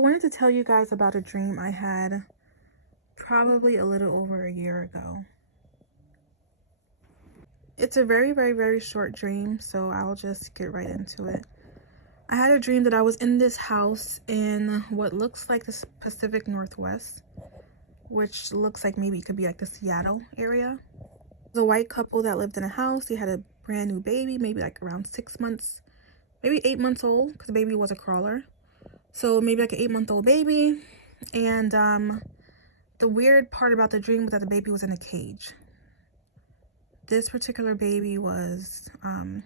I wanted to tell you guys about a dream I had probably a little over a year ago. It's a very short dream, so I'll just get right into it. I had a dream that I was in this house in what looks like the Pacific Northwest, which looks like maybe it could be like the Seattle area. There's a white couple that lived in a house. They had a brand new baby, maybe like around 6 months, maybe 8 months old, because the baby was a crawler. So maybe like an 8-month-old baby. And the weird part about the dream was that the baby was in a cage. This particular baby was in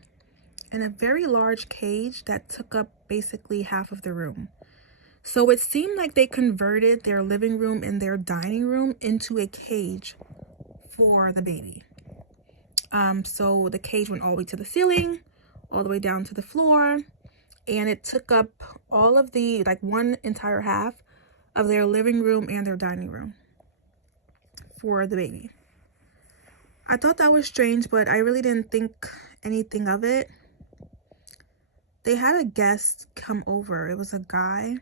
a very large cage that took up basically half of the room. So it seemed like they converted their living room and their dining room into a cage for the baby. So the cage went all the way to the ceiling, all the way down to the floor, and it took up all of the, like, one entire half of their living room and their dining room for the baby. I thought that was strange, but I really didn't think anything of it. They had a guest come over. It was a guy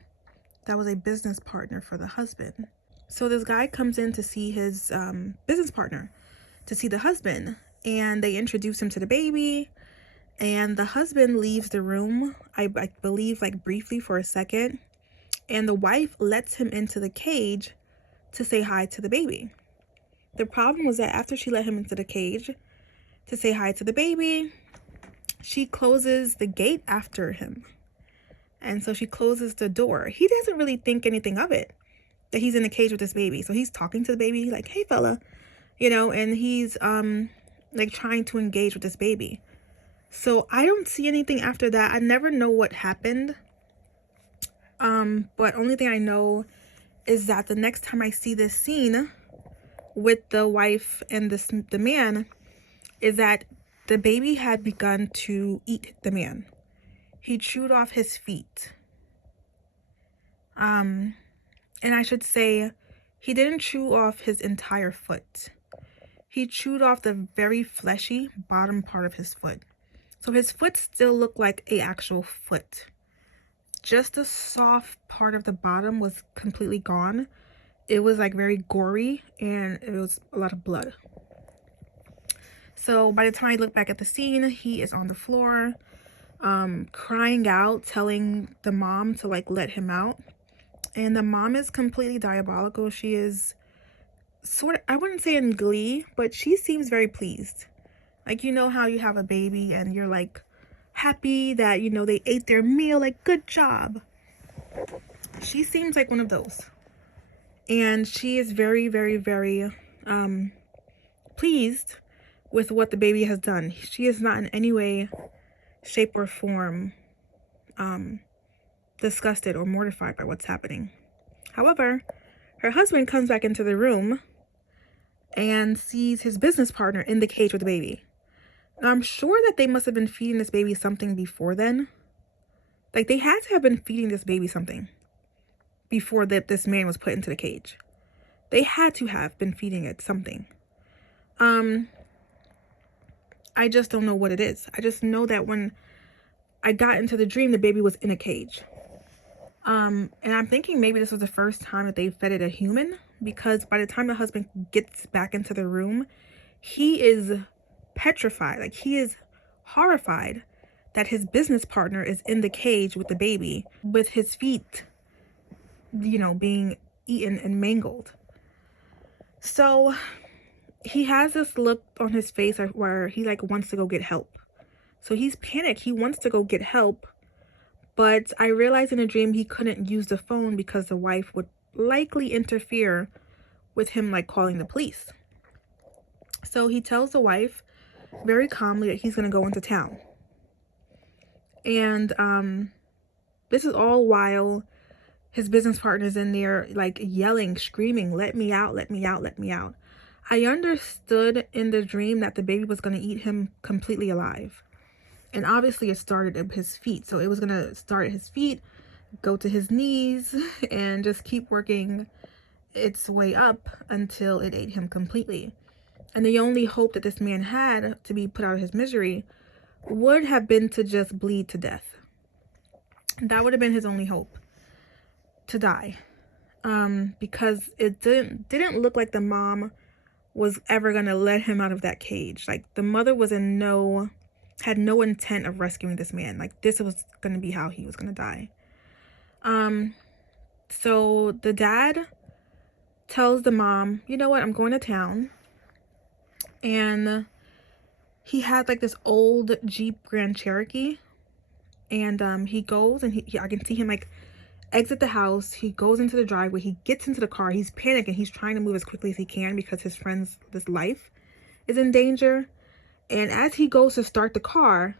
that was a business partner for the husband. So this guy comes in to see his business partner, to see the husband, and they introduce him to the baby. And the husband leaves the room, I believe, like briefly for a second. And the wife lets him into the cage to say hi to the baby. The problem was that after she let him into the cage to say hi to the baby, she closes the gate after him. And so she closes the door. He doesn't really think anything of it, that he's in the cage with this baby. So he's talking to the baby like, hey fella, and he's like trying to engage with this baby. So I don't see anything after that. I never know what happened. But only thing I know is that the next time I see this scene with the wife and the man is that the baby had begun to eat the man. He chewed off his feet. And I should say, he didn't chew off his entire foot. He chewed off the very fleshy bottom part of his foot. So his foot still looked like an actual foot. Just the soft part of the bottom was completely gone. It was like very gory, and it was a lot of blood. So by the time I look back at the scene, he is on the floor, crying out, telling the mom to like let him out. And the mom is completely diabolical. She is sort of, I wouldn't say in glee, but she seems very pleased. Like, how you have a baby and you're like happy that, they ate their meal, like, good job. She seems like one of those. And she is very pleased with what the baby has done. She is not in any way, shape, or form disgusted or mortified by what's happening. However, her husband comes back into the room and sees his business partner in the cage with the baby. Now, I'm sure that they must have been feeding this baby something before then. Like, they had to have been feeding this baby something before this man was put into the cage. They had to have been feeding it something. I just don't know what it is. I just know that when I got into the dream, the baby was in a cage. And I'm thinking maybe this was the first time that they fed it a human, because by the time the husband gets back into the room, he is petrified. Like, he is horrified that his business partner is in the cage with the baby, with his feet, being eaten and mangled. So he has this look on his face where he like wants to go get help. So he's panicked. He wants to go get help. But I realized in a dream he couldn't use the phone because the wife would likely interfere with him, like calling the police. So he tells the wife very calmly that he's going to go into town. And this is all while his business partner's in there like yelling, screaming, let me out, let me out, let me out. I understood in the dream that the baby was going to eat him completely alive. And obviously it started at his feet. So it was going to start at his feet, go to his knees, and just keep working its way up until it ate him completely. And the only hope that this man had to be put out of his misery would have been to just bleed to death. That would have been his only hope. to die, because it didn't look like the mom was ever gonna let him out of that cage. Like, the mother had no intent of rescuing this man. Like, this was gonna be how he was gonna die. So the dad tells the mom, you know what, I'm going to town. And he had like this old Jeep Grand Cherokee. And he goes and I can see him like exit the house. He goes into the driveway. He gets into the car. He's panicking. He's trying to move as quickly as he can because his friend's life is in danger. And as he goes to start the car,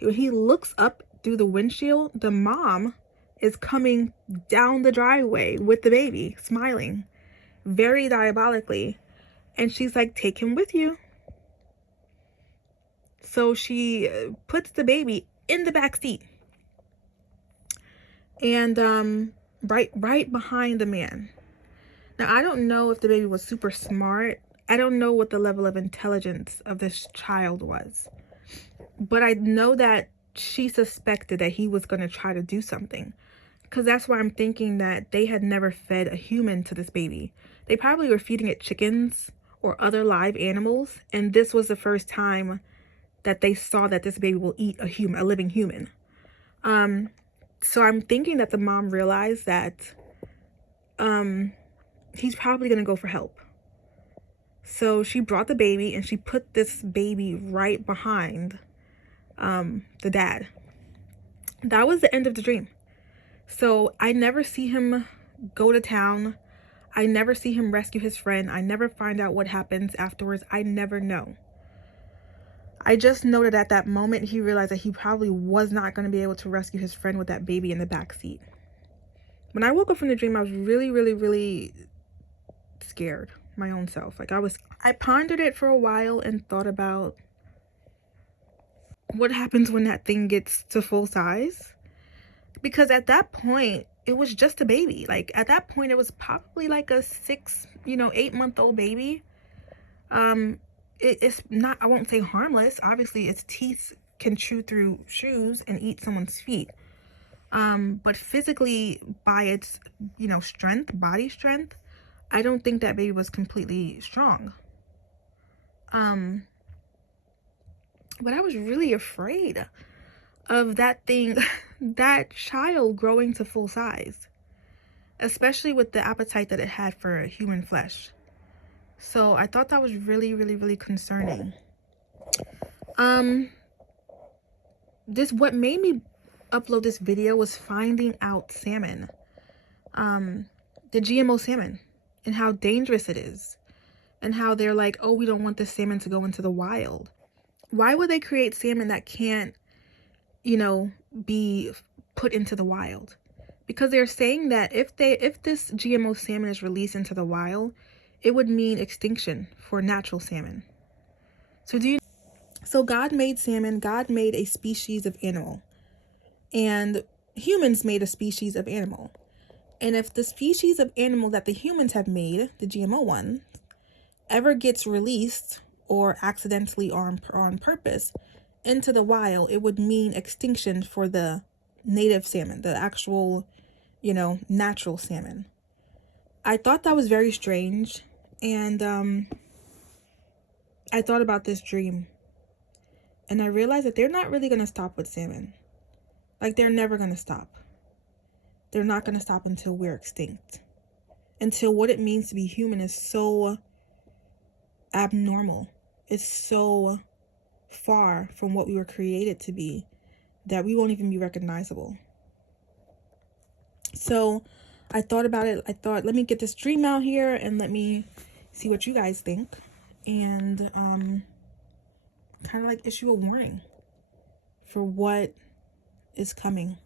when he looks up through the windshield, the mom is coming down the driveway with the baby, smiling very diabolically. And she's like, take him with you. So she puts the baby in the back seat. And right behind the man. Now, I don't know if the baby was super smart. I don't know what the level of intelligence of this child was. But I know that she suspected that he was going to try to do something. Because that's why I'm thinking that they had never fed a human to this baby. They probably were feeding it chickens or other live animals. And this was the first time that they saw that this baby will eat a living human. So I'm thinking that the mom realized that he's probably going to go for help. So she brought the baby and she put this baby right behind the dad. That was the end of the dream. So I never see him go to town. I never see him rescue his friend. I never find out what happens afterwards. I never know. I just know that at that moment, he realized that he probably was not going to be able to rescue his friend with that baby in the back seat. When I woke up from the dream, I was really, really, really scared, my own self. Like, I pondered it for a while and thought about what happens when that thing gets to full size. Because at that point, it was just a baby. Like, at that point, it was probably like a 8-month-old baby. It's not, I won't say harmless. Obviously, its teeth can chew through shoes and eat someone's feet. But physically, by its, body strength, I don't think that baby was completely strong. But I was really afraid of that thing, that child growing to full size, especially with the appetite that it had for human flesh. So I thought that was really, really, really concerning. What made me upload this video was finding out salmon, the GMO salmon, and how dangerous it is, and how they're like, oh, we don't want this salmon to go into the wild. Why would they create salmon that can't, be put into the wild? Because they're saying that if this GMO salmon is released into the wild, it would mean extinction for natural salmon. So God made salmon. God made a species of animal, and humans made a species of animal. And if the species of animal that the humans have made, the GMO one, ever gets released or accidentally or on purpose into the wild, it would mean extinction for the native salmon, the actual, natural salmon. I thought that was very strange. And I thought about this dream. And I realized that they're not really going to stop with salmon. Like, they're never going to stop. They're not going to stop until we're extinct. Until what it means to be human is so abnormal. It's so far from what we were created to be that we won't even be recognizable. So I thought about it. I thought, let me get this dream out here and let me see what you guys think. And kind of like issue a warning for what is coming.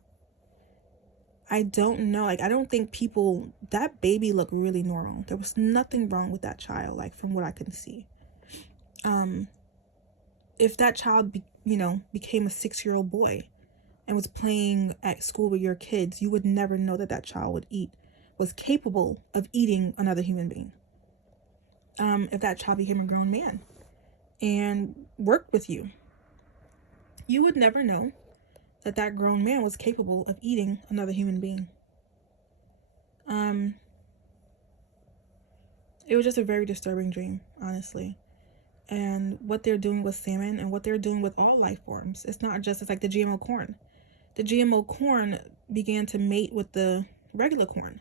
I don't know. Like, I don't think that baby looked really normal. There was nothing wrong with that child, like, from what I can see. If that child, became a 6-year-old boy and was playing at school with your kids, you would never know that child was capable of eating another human being. If that child became a grown man and worked with you, you would never know that grown man was capable of eating another human being. It was just a very disturbing dream, honestly. And what they're doing with salmon and what they're doing with all life forms. It's not just, it's like the GMO corn. The GMO corn began to mate with the regular corn.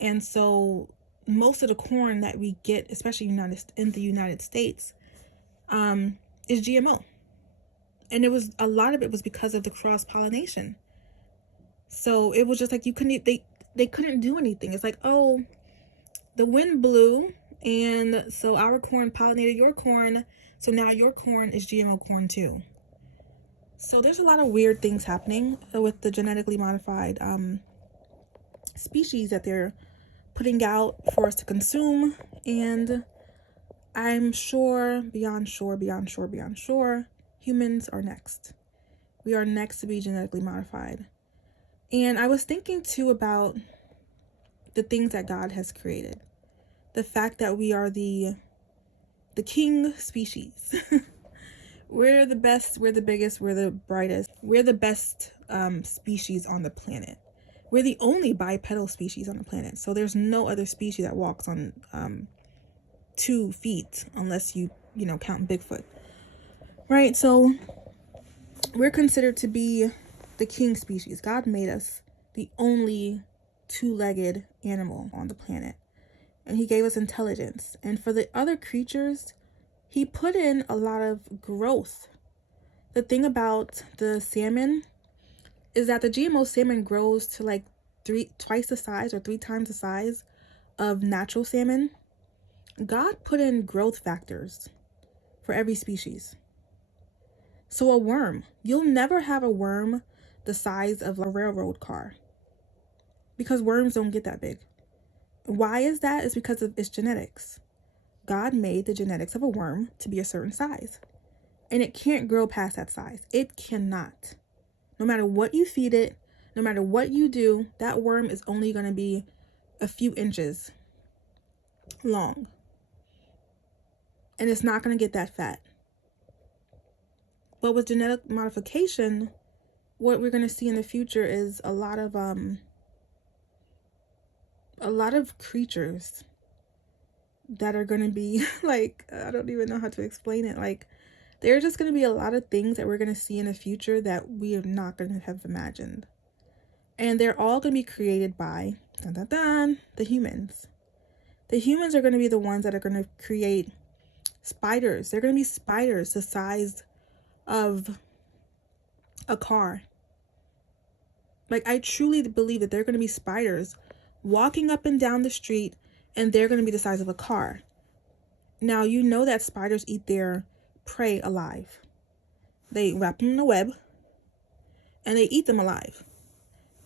And so most of the corn that we get, especially in the United States, is GMO. And a lot of it was because of the cross pollination. So it was just like they couldn't do anything. It's like, oh, the wind blew, and so our corn pollinated your corn, so now your corn is GMO corn too. So there's a lot of weird things happening with the genetically modified species that they're putting out for us to consume, and I'm sure, beyond sure, humans are next. We are next to be genetically modified. And I was thinking too about the things that God has created. The fact that we are the king species. We're the best, we're the biggest, we're the brightest. We're the best species on the planet. We're the only bipedal species on the planet. So there's no other species that walks on 2 feet unless you count Bigfoot. Right? So we're considered to be the king species. God made us the only 2-legged animal on the planet. And he gave us intelligence. And for the other creatures, he put in a lot of growth. The thing about the salmon is that the GMO salmon grows to like 3 times the size of natural salmon. God put in growth factors for every species. So a worm, you'll never have a worm the size of a railroad car, because worms don't get that big. Why is that? It's because of its genetics. God made the genetics of a worm to be a certain size, and it can't grow past that size. It cannot. No matter what you feed it, no matter what you do, that worm is only going to be a few inches long, and it's not going to get that fat. But with genetic modification, what we're going to see in the future is a lot of creatures that are going to be like, I don't even know how to explain it. Like, there are just going to be a lot of things that we're going to see in the future that we are not going to have imagined. And they're all going to be created by the humans. The humans are going to be the ones that are going to create spiders. They're going to be spiders the size of a car. Like, I truly believe that they're going to be spiders walking up and down the street, and they're going to be the size of a car. Now, you know that spiders eat their prey alive. They wrap them in a web, and they eat them alive.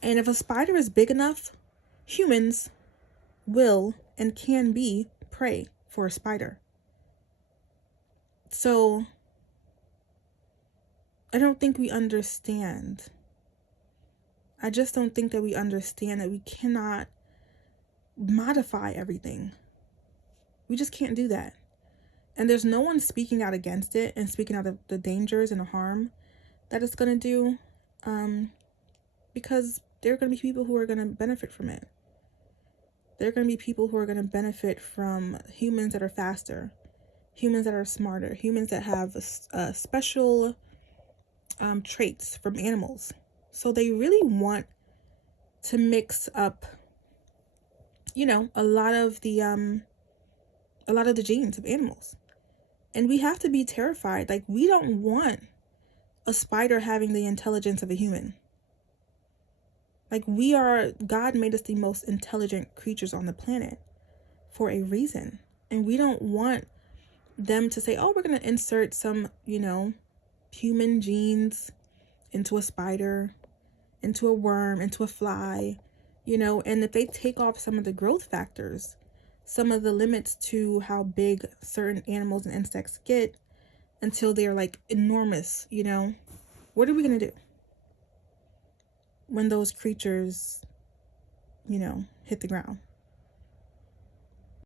And if a spider is big enough, humans will and can be prey for a spider. So, I don't think we understand. I just don't think that we understand that we cannot modify everything. We just can't do that. And there's no one speaking out against it and speaking out of the dangers and the harm that it's going to do, because there are going to be people who are going to benefit from it. There are going to be people who are going to benefit from humans that are faster, humans that are smarter, humans that have special traits from animals. So they really want to mix up, a lot of the genes of animals. And we have to be terrified. Like, we don't want a spider having the intelligence of a human. Like, God made us the most intelligent creatures on the planet for a reason. And we don't want them to say, oh, we're going to insert some, human genes into a spider, into a worm, into a fly, and if they take off some of the growth factors, some of the limits to how big certain animals and insects get until they're like enormous, what are we going to do when those creatures, hit the ground?